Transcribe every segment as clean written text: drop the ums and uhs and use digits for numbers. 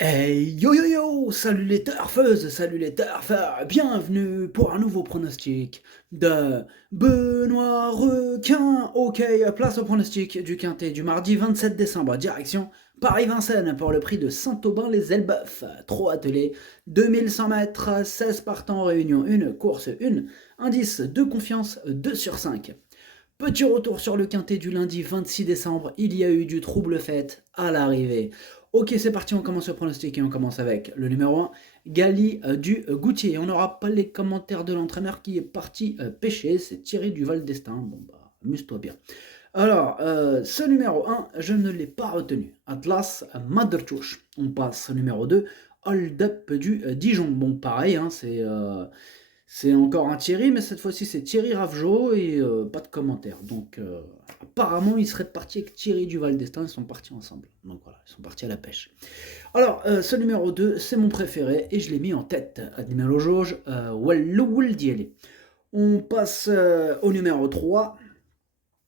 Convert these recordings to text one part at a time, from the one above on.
Hey yo yo yo! Salut les turfeuses, salut les turfeurs, bienvenue pour un nouveau pronostic de Benoît Requin. Ok, place au pronostic du Quintet du mardi 27 décembre, direction Paris-Vincennes pour le prix de Saint-Aubin-les-Elbeuf. 3 attelés, 2100 mètres, 16 partants en réunion, une course, une, indice de confiance 2 sur 5. Petit retour sur le quintet du lundi 26 décembre, il y a eu du trouble fête à l'arrivée. Ok, c'est parti, on commence le pronostic et on commence avec le numéro 1, Gali du Goutier. On n'aura pas les commentaires de l'entraîneur qui est parti pêcher, c'est Thierry Duval d'Estaing. Bon bah, amuse-toi bien. Alors, ce numéro 1, je ne l'ai pas retenu. Atlas Madertouch. On passe au numéro 2, Hold Up du Dijon. Bon, pareil, hein, c'est encore un Thierry, mais cette fois-ci c'est Thierry Ravgeot et pas de commentaires. Donc apparemment ils seraient partis avec Thierry Duval d'Estaing, ils sont partis ensemble. Donc voilà, ils sont partis à la pêche. Alors ce numéro 2, c'est mon préféré et je l'ai mis en tête. Numéro jauge, Walloul Diele. On passe au numéro 3.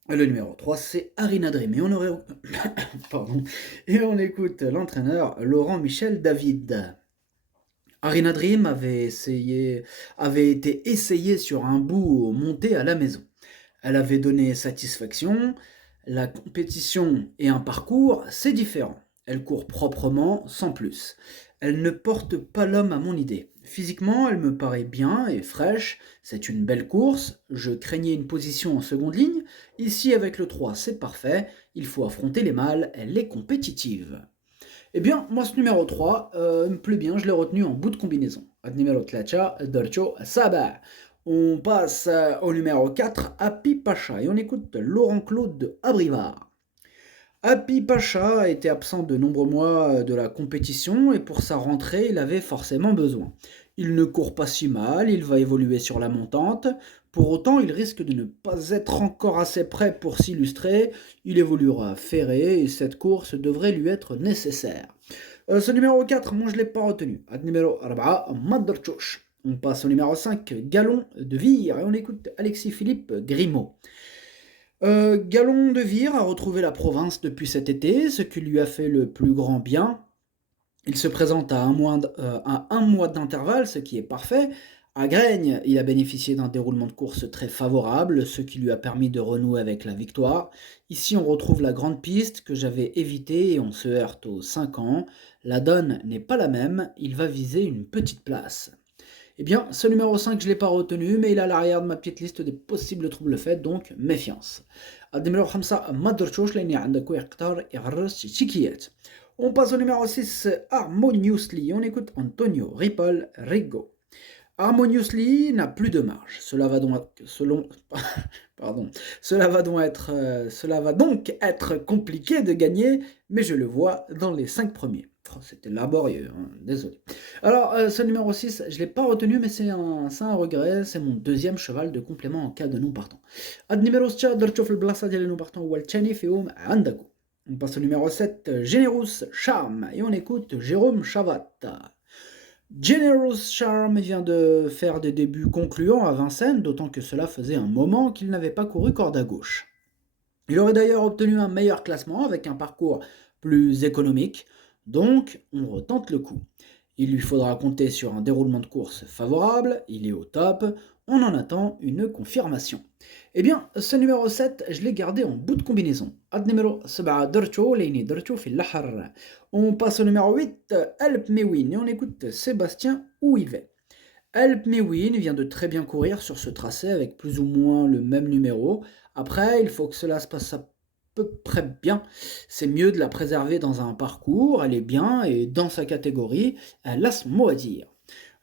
Le numéro 3, c'est Arina Dream. Et on aurait... Pardon. Et on écoute l'entraîneur Laurent Michel David. Arina Dream avait été essayée sur un bout monté à la maison. Elle avait donné satisfaction. La compétition et un parcours, c'est différent. Elle court proprement, sans plus. Elle ne porte pas l'homme à mon idée. Physiquement, elle me paraît bien et fraîche. C'est une belle course. Je craignais une position en seconde ligne. Ici, avec le 3, c'est parfait. Il faut affronter les mâles. Elle est compétitive. Eh bien, moi, ce numéro 3 me plaît bien, je l'ai retenu en bout de combinaison. Ad numéro 3, Dolcio Saba. On passe au numéro 4, Happy Pacha, et on écoute Laurent Claude de Abrivard. Happy Pacha a été absent de nombreux mois de la compétition, et pour sa rentrée, il avait forcément besoin. Il ne court pas si mal, il va évoluer sur la montante. Pour autant, il risque de ne pas être encore assez prêt pour s'illustrer. Il évoluera ferré et cette course devrait lui être nécessaire. Ce numéro 4, moi je ne l'ai pas retenu. Ad numéro 4, Maderchouch. On passe au numéro 5, Galon de Vire, et on écoute Alexis Philippe Grimaud. Galon de Vire a retrouvé la province depuis cet été, ce qui lui a fait le plus grand bien. Il se présente à un mois d'intervalle, ce qui est parfait. À Graigne, il a bénéficié d'un déroulement de course très favorable, ce qui lui a permis de renouer avec la victoire. Ici, on retrouve la grande piste que j'avais évitée et on se heurte aux 5 ans. La donne n'est pas la même, il va viser une petite place. Eh bien, ce numéro 5, je ne l'ai pas retenu, mais il est à l'arrière de ma petite liste des possibles troubles faits, donc méfiance. النمرة 5 ما درتوش لأني عندك يقدر يغرس شيكيات. On passe au numéro 6, Harmoniously. On écoute Antonio Ripoll Rigo. Harmoniously n'a plus de marge. Cela va donc être compliqué de gagner, mais je le vois dans les 5 premiers. Oh, c'était laborieux, hein, désolé. Alors, ce numéro 6, je ne l'ai pas retenu, mais c'est un regret. C'est mon deuxième cheval de complément en cas de non partant. Ad numéro 6, درت في البلاصة ديال non partant هو الثاني فيهم عندكم. On passe au numéro 7, Generous Charm, et on écoute Jérôme Chavat. Generous Charm vient de faire des débuts concluants à Vincennes, d'autant que cela faisait un moment qu'il n'avait pas couru corde à gauche. Il aurait d'ailleurs obtenu un meilleur classement avec un parcours plus économique, donc on retente le coup. Il lui faudra compter sur un déroulement de course favorable, il est au top, on en attend une confirmation. Eh bien, ce numéro 7, je l'ai gardé en bout de combinaison. Ad numéro 7 درتو ليني درتو في البحر. On passe au numéro 8, Help Me Win, et on écoute Sébastien Ouivet. Help Me Win vient de très bien courir sur ce tracé avec plus ou moins le même numéro. Après, il faut que cela se passe à peu près bien. C'est mieux de la préserver dans un parcours, elle est bien et dans sa catégorie, elle a son mot à dire.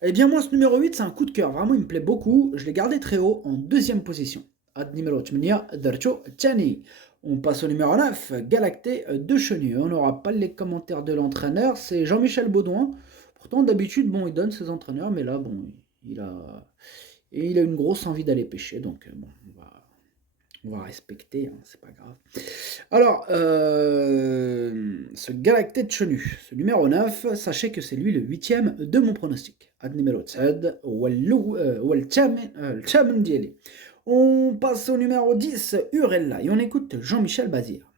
Eh bien moi ce numéro 8 c'est un coup de cœur, vraiment il me plaît beaucoup, je l'ai gardé très haut en deuxième position. Ad numéro 8, Darcho Tchani. On passe au numéro 9, Galacté de Chenu. On n'aura pas les commentaires de l'entraîneur, c'est Jean-Michel Baudouin. Pourtant d'habitude bon il donne ses entraîneurs, mais là bon il a, et il a une grosse envie d'aller pêcher, donc bon on va respecter, hein, c'est pas grave. Alors, ce Galacté de Chenu, ce numéro 9, sachez que c'est lui le huitième de mon pronostic. Ad numéro 7, Chaman Diele. On passe au numéro 10, Urella, et on écoute Jean-Michel Bazir.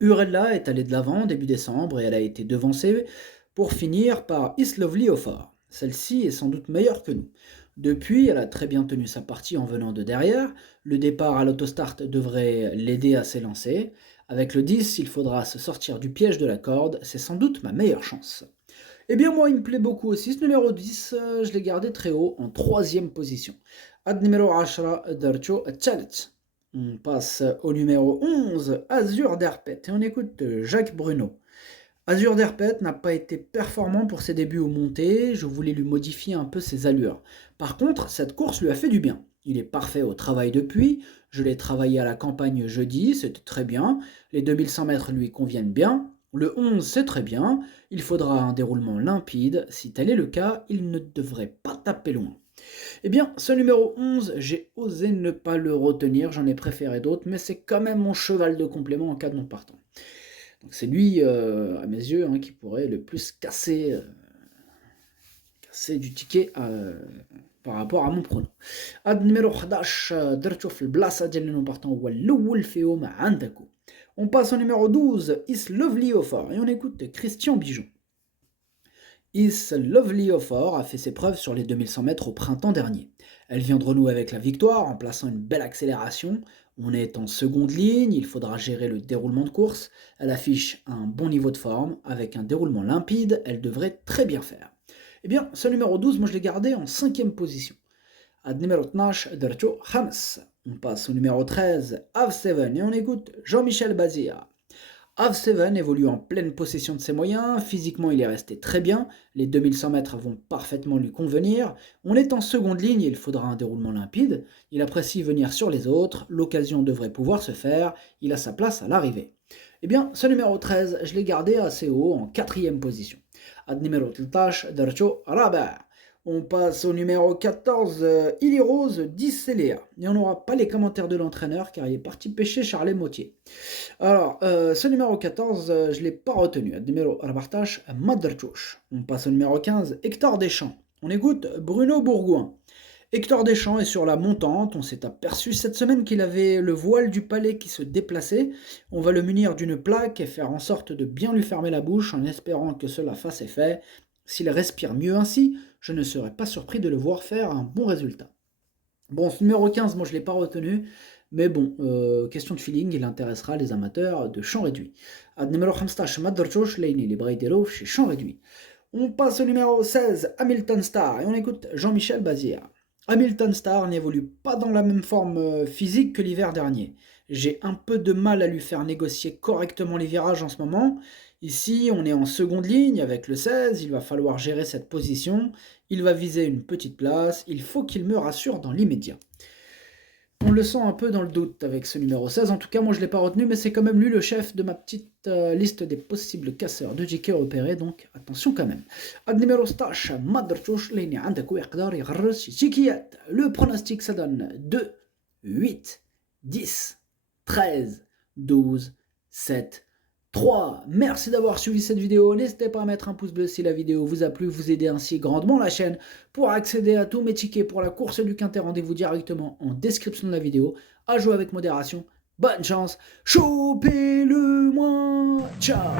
Urella est allée de l'avant début décembre et elle a été devancée pour finir par Islovli au fort. Celle-ci est sans doute meilleure que nous. Depuis, elle a très bien tenu sa partie en venant de derrière. Le départ à l'autostart devrait l'aider à s'élancer. Avec le 10, il faudra se sortir du piège de la corde. C'est sans doute ma meilleure chance. Eh bien, moi, il me plaît beaucoup aussi. Ce numéro 10, je l'ai gardé très haut, en troisième position. Ad numéro 10, Darcho Tchalet. On passe au numéro 11, Azur Derpet. Et on écoute Jacques Bruno. Azur Derpet n'a pas été performant pour ses débuts aux montées, je voulais lui modifier un peu ses allures. Par contre, cette course lui a fait du bien. Il est parfait au travail depuis, je l'ai travaillé à la campagne jeudi, c'était très bien, les 2100 mètres lui conviennent bien, le 11 c'est très bien, il faudra un déroulement limpide, si tel est le cas, il ne devrait pas taper loin. Eh bien, ce numéro 11, j'ai osé ne pas le retenir, j'en ai préféré d'autres, mais c'est quand même mon cheval de complément en cas de non partant. Donc c'est lui, à mes yeux, qui pourrait le plus casser du ticket par rapport à mon prono. Ad numéro 11 درتو في البلاصة ديال اللي نبارطون هو الأول فيهم عندكم. On passe au numéro 12, Is Lovely au fort, et on écoute Christian Bijon. Is Lovely au fort a fait ses preuves sur les 2100 mètres au printemps dernier. Elle vient de renouer avec la victoire en plaçant une belle accélération. On est en seconde ligne, il faudra gérer le déroulement de course. Elle affiche un bon niveau de forme, avec un déroulement limpide, elle devrait très bien faire. Eh bien, ce numéro 12, moi je l'ai gardé en cinquième position. Ad numéro 12, Dercho Hams. On passe au numéro 13, Av7, et on écoute Jean-Michel Bazia. Av7 évolue en pleine possession de ses moyens, physiquement il est resté très bien, les 2100 mètres vont parfaitement lui convenir, on est en seconde ligne et il faudra un déroulement limpide, il apprécie venir sur les autres, l'occasion devrait pouvoir se faire, il a sa place à l'arrivée. Eh bien, ce numéro 13, je l'ai gardé assez haut, en quatrième position. Ad numéro 13, Darcho Rabat. On passe au numéro 14, Ili Rose, 10 Céléa. Et on n'aura pas les commentaires de l'entraîneur car il est parti pêcher Charles Mautier. Alors, ce numéro 14, je ne l'ai pas retenu. Numéro 14, Maderchouch. On passe au numéro 15, Hector Deschamps. On écoute Bruno Bourgoin. Hector Deschamps est sur la montante. On s'est aperçu cette semaine qu'il avait le voile du palais qui se déplaçait. On va le munir d'une plaque et faire en sorte de bien lui fermer la bouche en espérant que cela fasse effet. S'il respire mieux ainsi, je ne serais pas surpris de le voir faire un bon résultat. Bon, ce numéro 15, moi je ne l'ai pas retenu, mais bon, question de feeling, il intéressera les amateurs de champ réduit. Ad numéro 15, Maderchosh, Leini, les Braidero chez champ réduit. On passe au numéro 16, Hamilton Star, et on écoute Jean-Michel Bazir. Hamilton Star n'évolue pas dans la même forme physique que l'hiver dernier. J'ai un peu de mal à lui faire négocier correctement les virages en ce moment. Ici, on est en seconde ligne avec le 16, il va falloir gérer cette position. Il va viser une petite place, il faut qu'il me rassure dans l'immédiat. On le sent un peu dans le doute avec ce numéro 16, en tout cas moi je ne l'ai pas retenu, mais c'est quand même lui le chef de ma petite liste des possibles casseurs de JK repérés, donc attention quand même. Ad numéro 16, Maderchouch, Leini عندك ويقدر يغرس شيكيات. Le pronostic ça donne 2, 8, 10, 13, 12, 7, 3. Merci d'avoir suivi cette vidéo, n'hésitez pas à mettre un pouce bleu si la vidéo vous a plu, vous aidez ainsi grandement la chaîne. Pour accéder à tous mes tickets pour la course du Quintet, rendez-vous directement en description de la vidéo. À jouer avec modération, bonne chance, chopez-le moi, ciao.